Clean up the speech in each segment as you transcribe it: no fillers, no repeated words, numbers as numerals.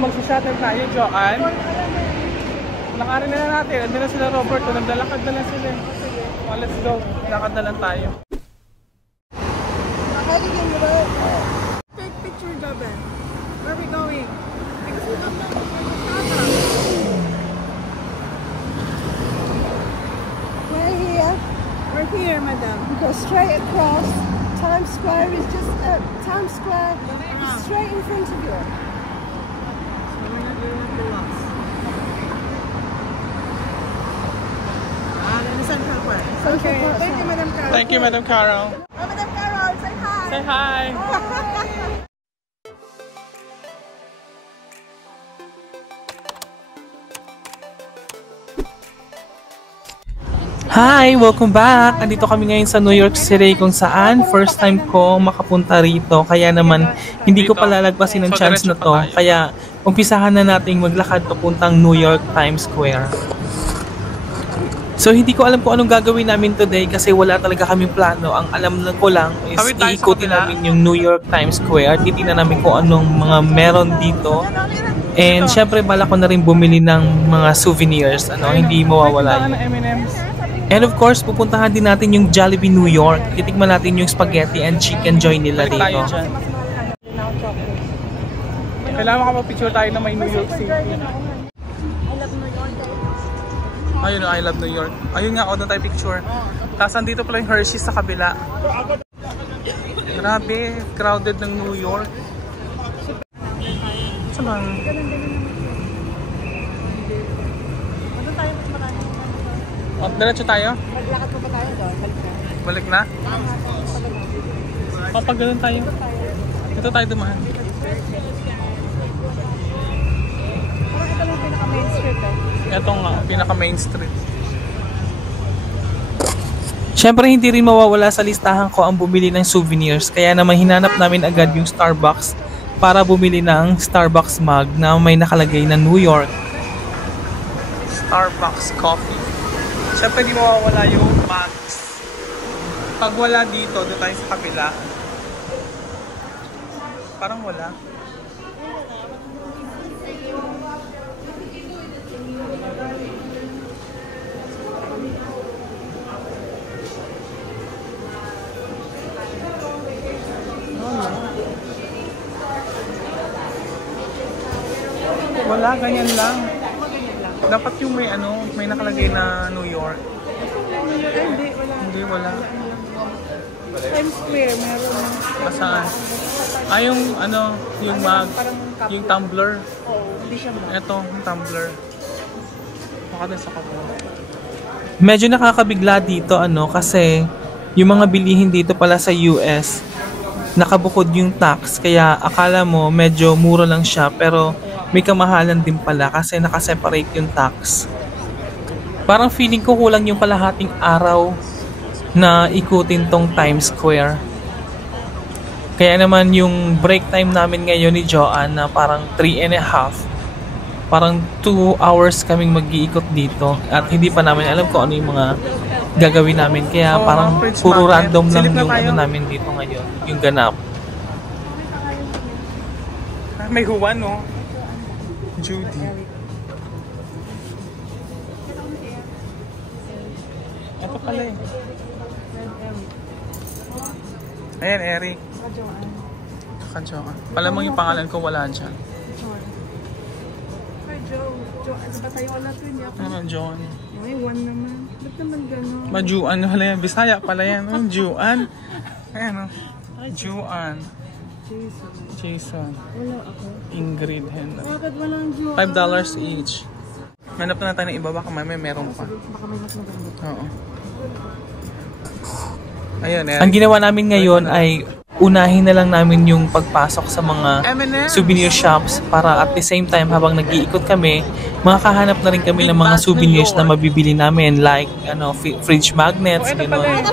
magsa-shuttle tayo, Joanne. Lakarin na natin. Andun na sila Robert. Naglalakad na lang sila. Oh, let's go. Lakad na lang tayo. Take picture, Joben. Where are we going? Because we don't know where We're here. we're here, madam. Go straight across. Times Square is just Times Square is straight in front of you. So we're not going to lost. Central Park. Okay. Thank you, Madam Carol. Thank you, Madam Carol. Oh, Madam Carol, say hi. Say hi. Hi! Welcome back! Andito kami ngayon sa New York City kung saan first time ko makapunta rito. Kaya naman hindi ko palalagpasin ang chance na to. Kaya umpisahan na nating maglakad papuntang New York Times Square. So hindi ko alam kung anong gagawin namin today kasi wala talaga kaming plano. Ang alam lang ko lang is iikutin namin yung New York Times Square. Titingnan namin kung anong mga meron dito. And syempre bala ko na rin bumili ng mga souvenirs. Hindi mawawala yun. And of course, pupuntahan din natin yung Jollibee New York. Titikman natin yung spaghetti and chicken joy nila dito. Kailangan makapag-picture tayo na may New York City. Ayun, I love New York. Ayun nga, doon tayo picture. Tapos andito pala yung Hershey's sa kabila. Grabe, crowded ng New York. Saan ba? Diretso tayo? Maglakad pa ba tayo doon? Balik na? Pag ganun tayo. Ito tayo dumaan. Parang ito lang pinaka-main street eh. Ito nga, pinaka-main street. Siyempre hindi rin mawawala sa listahan ko ang bumili ng souvenirs. Kaya naman hinanap namin agad yung Starbucks para bumili ng Starbucks mug na may nakalagay na New York. Starbucks coffee. Siyempre di mawawala yung mugs. Pag wala dito, doon tayo sa kabila. Parang wala. Wala, ganyan lang. Dapat yung may nakalagay na New York. Hindi, wala. Times Square, meron. Saan? Yung yung mug, yung tumbler. Hindi siya mug. Ito, yung tumbler. Baka din sa kapwa. Medyo nakakabigla dito, kasi yung mga bilihin dito pala sa US, nakabukod yung tax. Kaya akala mo medyo mura lang siya, pero may kamahalan din pala kasi nakaseparate yung tax. Parang feeling ko kulang yung kalahating araw na ikutin tong Times Square. Kaya naman yung break time namin ngayon ni Joanne na parang 3.5, parang 2 hours kaming mag-iikot dito at hindi pa namin alam kung ano yung mga gagawin namin. Kaya parang puro random lang yung namin dito ngayon, yung ganap. May huwan, no? Judy. Ito pala eh. Ayan, Eric. Joanne. Palamang yung pangalan ko wala dyan. Hi, Joanne. Ba tayo wala ito niya? John. Ay, one naman. Ba't naman gano'n? Joanne wala yan. Bisaya pala yan. Joanne. Ayan o. Joanne. Jason. Wala ako. Ingrid. Henry. Bakit walang Joanne? $5 each. Hanap na natin ng iba. Baka may meron pa. Baka may mas maganda. Oo. Ayun, Eric. Ang ginawa namin ngayon ay unahin na lang namin yung pagpasok sa mga souvenir shops para at the same time habang nag-iikot kami, makakahanap na rin kami ng mga souvenirs na mabibili namin like fridge magnets, gano'n.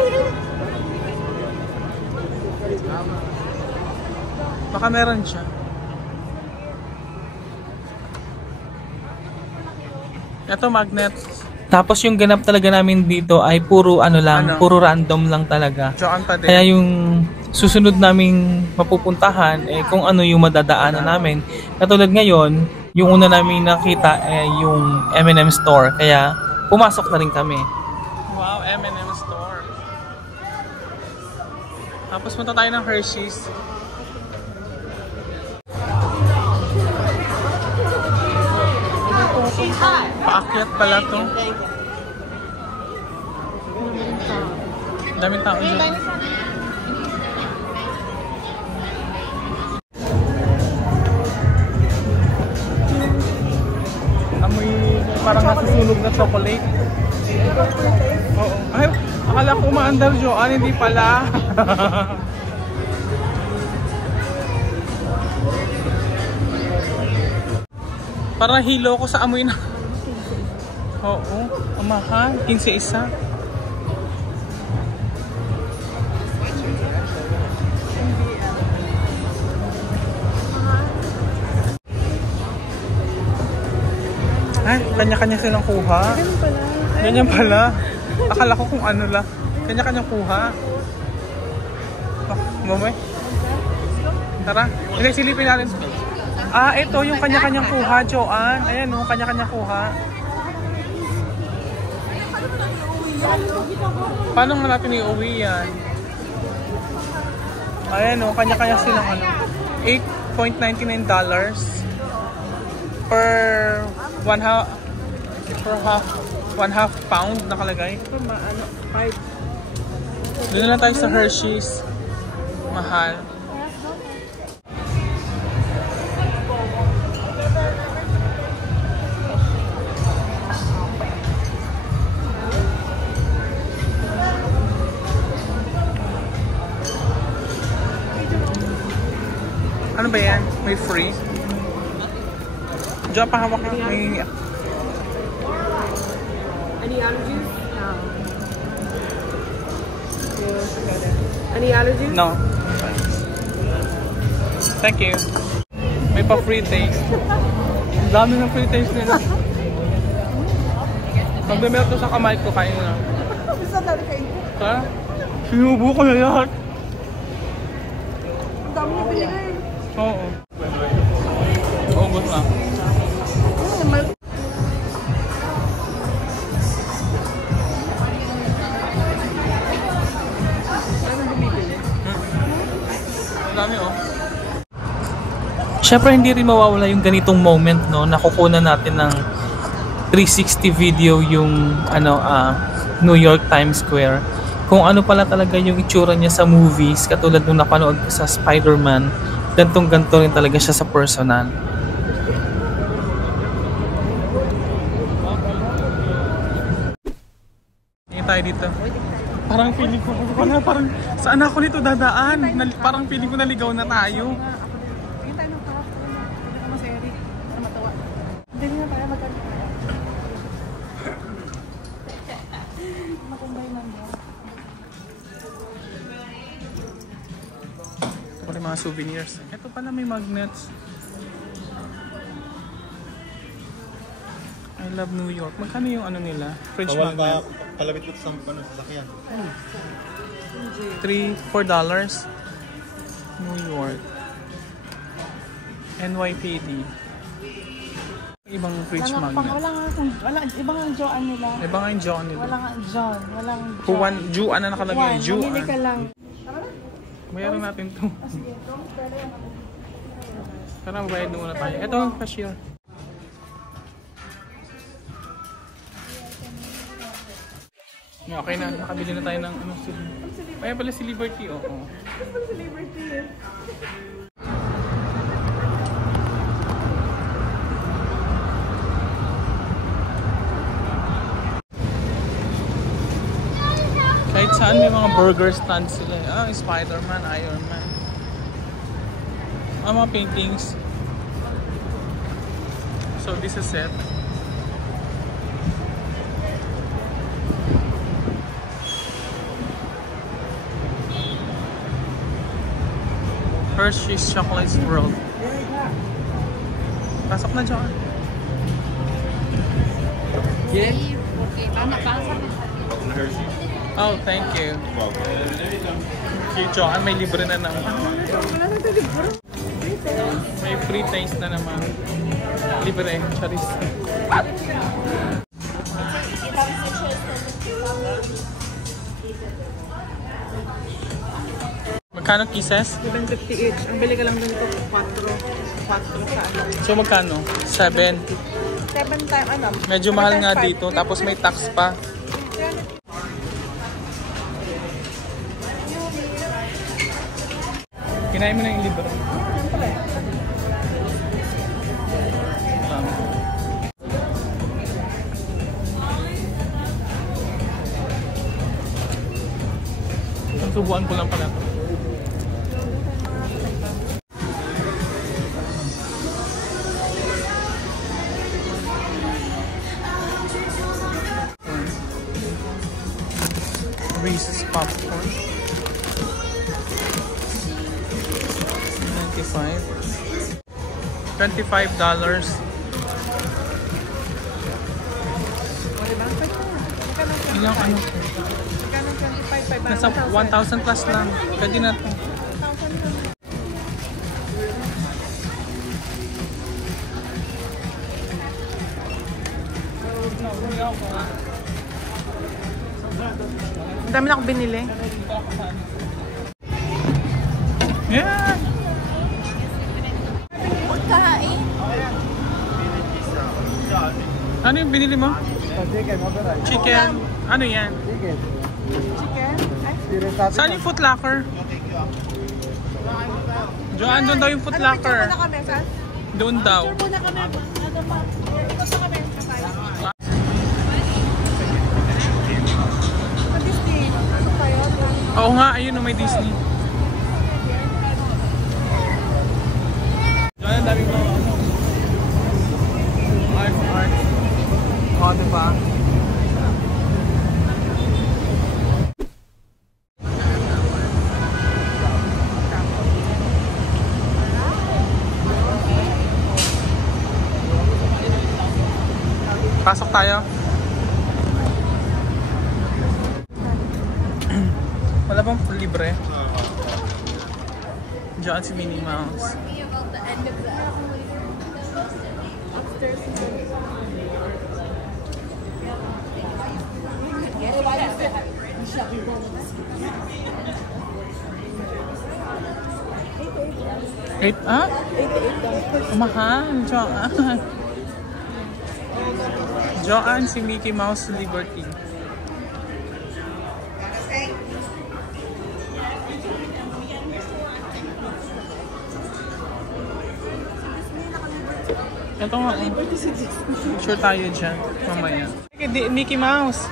Baka meron siya. Ito magnet. Tapos yung ganap talaga namin dito ay puro puro random lang talaga. Joanne pa din. Kaya yung susunod naming mapupuntahan kung ano yung madadaanan namin. Katulad ngayon, yung una namin nakita yung M&M store, kaya pumasok na rin kami. Wow, M&M store. Tapos punta tayo ng Hershey's. Paakyat pala to. Daming tao dyan. Amoy parang nasusunog na chocolate. Oo. Ay, akala ko umaandar, Joanne, hindi pala. Parang hilo ko sa amoy na. Oo, mahal. 15 isa. Ay, kanya-kanya silang kuha. Ganyan pala. Akala ko kung ano lang. Kanya-kanyang kuha. Mamay. Tara, hindi silipin natin. Ah, ito yung kanya-kanyang kuha, Joanne. Ayan o, kanya-kanyang kuha. Paano nga natin iuwi yan? Ayan o, kanya-kanya silang ano. $8.99 per one half pound nakalagay. Doon na lang tayo sa Hershey's. Mahal. Ano ba yan? May free? Diyan pa hawak ka. May... Any allergies? No. Any allergies? No. Thank you. May pa free taste. Ang dami ng free taste nila. Pag bumelt to sa kamay ko, kain na. Bisa na rin kayo. Ha? Sinubo ko na lahat. Ang dami niya binigay. Oo. Ubus na. Dami oh. Syempre hindi rin mawawala yung ganitong moment, no, nakukunan natin ng 360 video yung New York Times Square. Kung ano pala talaga yung itsura niya sa movies, katulad nung napanood ko sa Spider-Man, gantong-ganto rin talaga siya sa personal. Tingin tayo dito. Parang feeling ko, parang saan ako nito dadaan? Parang feeling ko naligaw na tayo. Tingin tayo ng top. Tingin mo si Eric. Para matawa. Hindi na tayo magkano. Makumbay lang yan. Ito pala yung mga souvenirs. Ito pala may magnets. I love New York. Magkano yung ano nila? French magnet? Palabit ko sa sasakyan. $4. New York. NYPD. Ibang fridge magnet. Wala, ibang ang Joan nila. Iba nga yung John nila. Walang John, walang John. Juan, Juan na nakalagay. Juan, Juan. mamili ka lang. Bayaran natin to. Tara, mabayad na muna tayo. Ito, cashier. Okay na, nakabili na tayo ng ano, ay pala si Liberty, oo. Si Liberty eh. Kahit saan may mga burger stand sila. Ah, Spider-Man, Iron Man. Ah, mga paintings. So this is it. Hershey's Chocolate World. Pasok na dyan. Hershey. Oh, thank you. Si Joanne may libre na naman. Wala na ito libro. May free taste na naman. Libre, charis. Magkano kisses? 750 each. Ang bili ka lang dun ito, 4 sa ano. So magkano? 7. 7 time, ano? Medyo mahal nga dito, tapos may tax pa. Kinain mo na yung libre. Subuan ko lang pala ito. Reese's popcorn. $95. Ilang ano? Magkano 25? Nasa 1,000 plus lang. Pwede na ito. Ang dami na akong binili. Yeah! Ano yung binili mo? Chicken. Ano yan? Chicken? Ay, Saan yung Foot Locker? Joanne, doon daw yung Foot Locker. muna kami, saan? Doon daw. Muna kami. Ano pa? Ikot na kami. Sa Disney. Ano pa yun? Oo nga, ayun may Disney. Joanne, dami mo. Art. Oo, diba? Pasok tayo. Wala bang libre? Diyan si Minnie Mouse. Eight, ah? 88. Mahal, Joanne. Joanne, si Mickey Mouse Liberty. Ito nga. Sure tayo dyan. Mamaya. Mickey Mouse.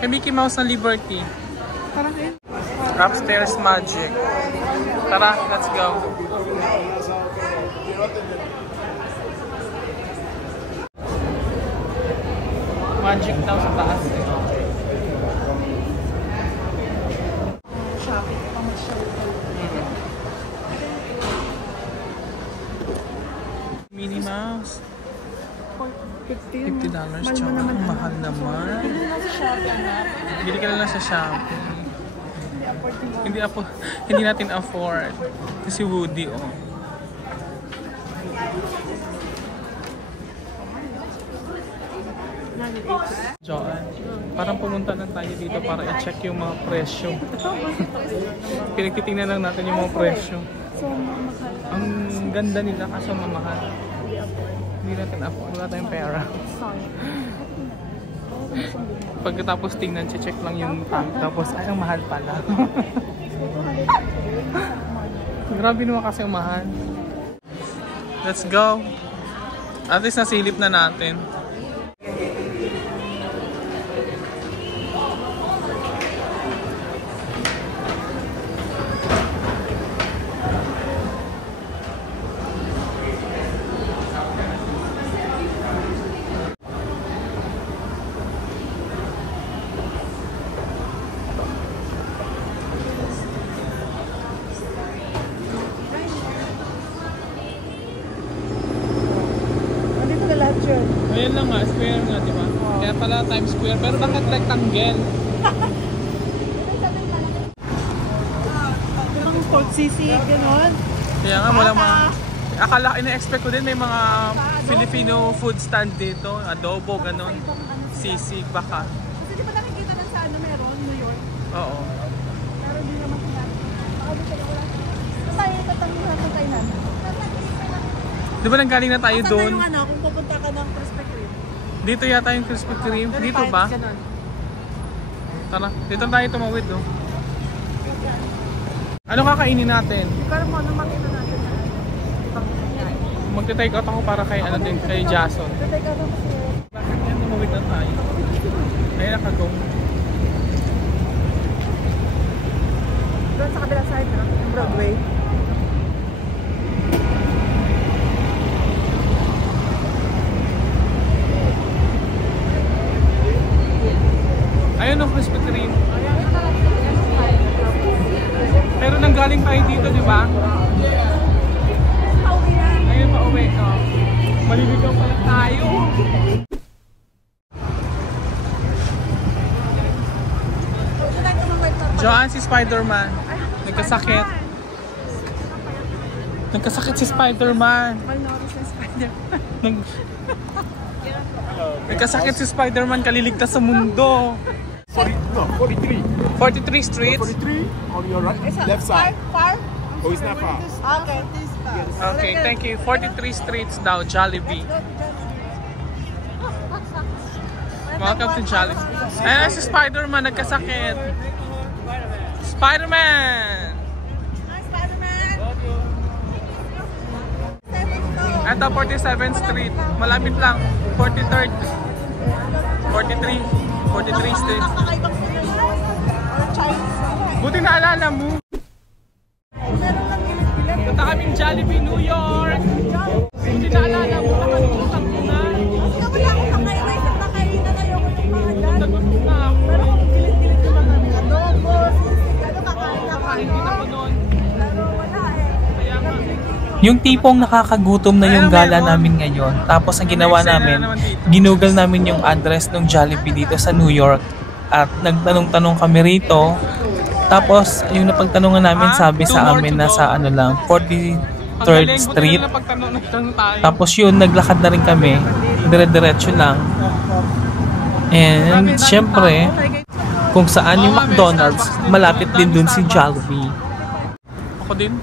Kay Mickey Mouse na Liberty. Parang yun. Upstairs Magic. Tara, let's go. Magic daw sa taas eh. Shopping. Minnie Mouse. $50. Mahal Tsaka mo naman. mahal naman. Bili ka na lang sa Shopee. Hindi natin afford. Kasi Woody, oh. Joanne, parang pumunta na tayo dito para i-check yung mga presyo. Pinagtitingnan lang natin yung mga presyo. Ang ganda nila kaso mamahal. Hindi natin afford. Wala tayong pera. Pagkatapos tingnan, check lang yung tank. Tapos, ay, ang mahal pala. Grabe naman kasi ang mahal. Let's go. At least nasilip na natin. Ayan lang nga, square nga, di ba? Kaya pala Times Square. Pero bakit rectangle? Ang Fort Sisig, gano'n. Kaya nga, wala mga... Akala, ina-expect ko din may mga Filipino food stand dito. Adobo, ganon. Sisig, baka. Kasi di ba nakikita lang sa ano meron, New York? Oo. Pero di naman sila. Baka di sila wala. Saan tayo tatanggap natin tayo namin? Di ba nanggaling na tayo Saan doon? yung ano, kung pupunta ka ng Krispy Kreme? Dito yata yung Krispy Kreme. Dito ba? Ganun. Tara, dito tayo tumawid, no? Ano kakainin natin? Ikaw mo, ano makita natin na ibang nangyari? Magte-take out ako para kay ano din, kay Jason. Tatay ka lang kasi. Bakit yan tumawid na tayo? Ayun nakagong. Doon sa kabilang side, no? Yung Broadway. Ayun ang Krispy Kreme. Pero nanggaling tayo dito, di ba? Ayun pa uwi. Oh. Maliligaw pala tayo. Joanne, si Spider-Man. Nagkasakit. Nagkasakit si Spider-Man. Nagkasakit si Spider-Man, kaliligtas sa mundo. 43. 43 streets? 43 on your right, left side. Far? Oh, it's not far. Okay. Okay, thank you. 43 streets daw, Jollibee. Welcome to Jollibee. Ayan si Spider-Man, nagkasakit. Spider-Man! Hi, Spider-Man! Ito, 47th Street. Malapit lang. 43rd. 43. 43 Street. Nakakaibang sila yun. Or Chinese. Buti naalala mo. Meron lang bilet. Punta kaming Jollibee, New York. Buti naalala mo. Nakalimutan ko na. Kasi wala akong nakainis at nakainan na yung mga dyan. Nagutom na ako. Pero kung gilit-gilit ko lang kami. Adobo, sisig, ano kakain na Kain din ako noon. Pero wala eh. Kaya nga. Yung tipong nakakagutom na yung gala namin ngayon. Tapos ang ginawa namin, ginugal namin yung address ng Jollibee dito sa New York. At nagtanong-tanong kami rito. Tapos yung napagtanungan namin sabi sa amin na sa ano lang, 43rd Street. Tapos yun, naglakad na rin kami. Dire-diretso lang. And syempre, kung saan yung McDonald's, malapit din dun si Jollibee. Ako din.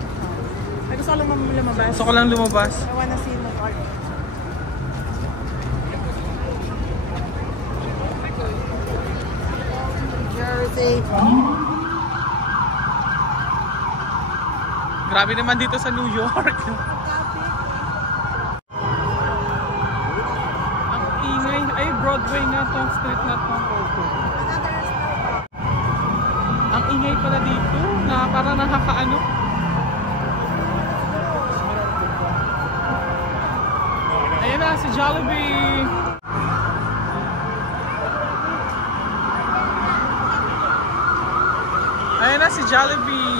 Ay, gusto ko lang lumabas. Gusto ko lang lumabas. I wanna see the park. Jersey. Grabe naman dito sa New York. Ang ingay. Ay, Broadway na tong street na to. Ang ingay pala dito. Na para nakakaano. Ayan na si Jollibee. Ayan na si Jollibee.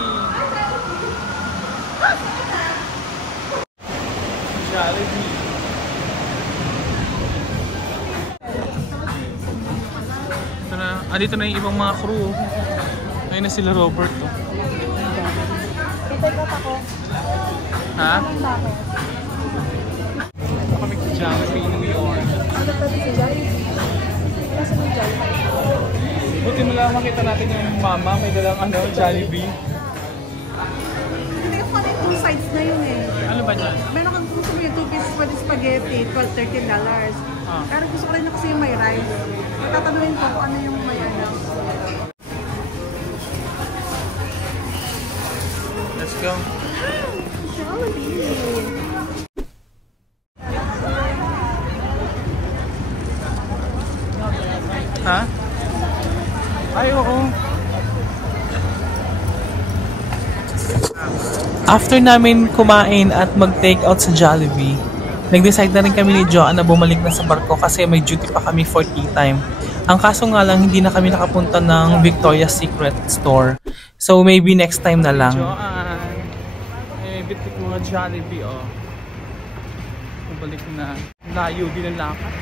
Jollibee. Ito na. Dito na yung ibang mga crew. Ayun na sila Robert. Oh. Pitay ka pa ko. Ha? Ano ako? Ito kami sa Jollibee, New York. Ano pa si Jollibee? Nasa ng Jollibee? Buti na lang makita natin yung mama. May dalang ano, Jollibee. Hindi ko kami yung two sides na yun eh. Ano ba dyan? Meron kang gusto mo yung 2 pieces for the spaghetti, $13. Ah. Pero gusto ko rin na kasi yung may rice. Tatanungin ko kung ano yung may ano. Let's go. Jollibee! Ha? Ay, oo. After namin kumain at mag-take out sa Jollibee, nag-decide na rin kami ni Joanne na bumalik na sa barko kasi may duty pa kami for tea time. Ang kaso nga lang, hindi na kami nakapunta ng Victoria's Secret store. So maybe next time na lang. Joanne. Eh, bitik mga Jollibee, oh. Bumalik na. Layo din ang lakad.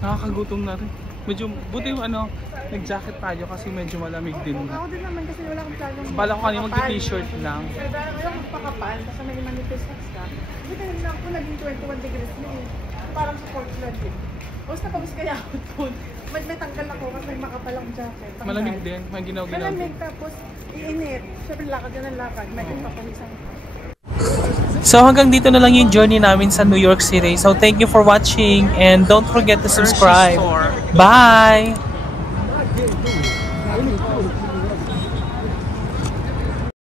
Nakakagutom na rin. Medyo, buti yung ano, nag-jacket tayo kasi medyo malamig din. Ako din naman kasi wala akong planong Bala ko kanina mag-t-shirt lang. Pero ayaw magpakapal kasi may manifest ka. Kasi kanina ako naging 21 degrees na eh. Parang sa Portland eh. Tapos napagos kaya ako doon. May tanggal ako kasi may makapal akong jacket. Tanggal. Malamig din, may ginaw-ginaw din. Malamig tapos iinit. Siyempre lakad yan ang lakad. May papawisan. So hanggang dito na lang yung journey namin sa New York City. So thank you for watching and don't forget to subscribe. Bye!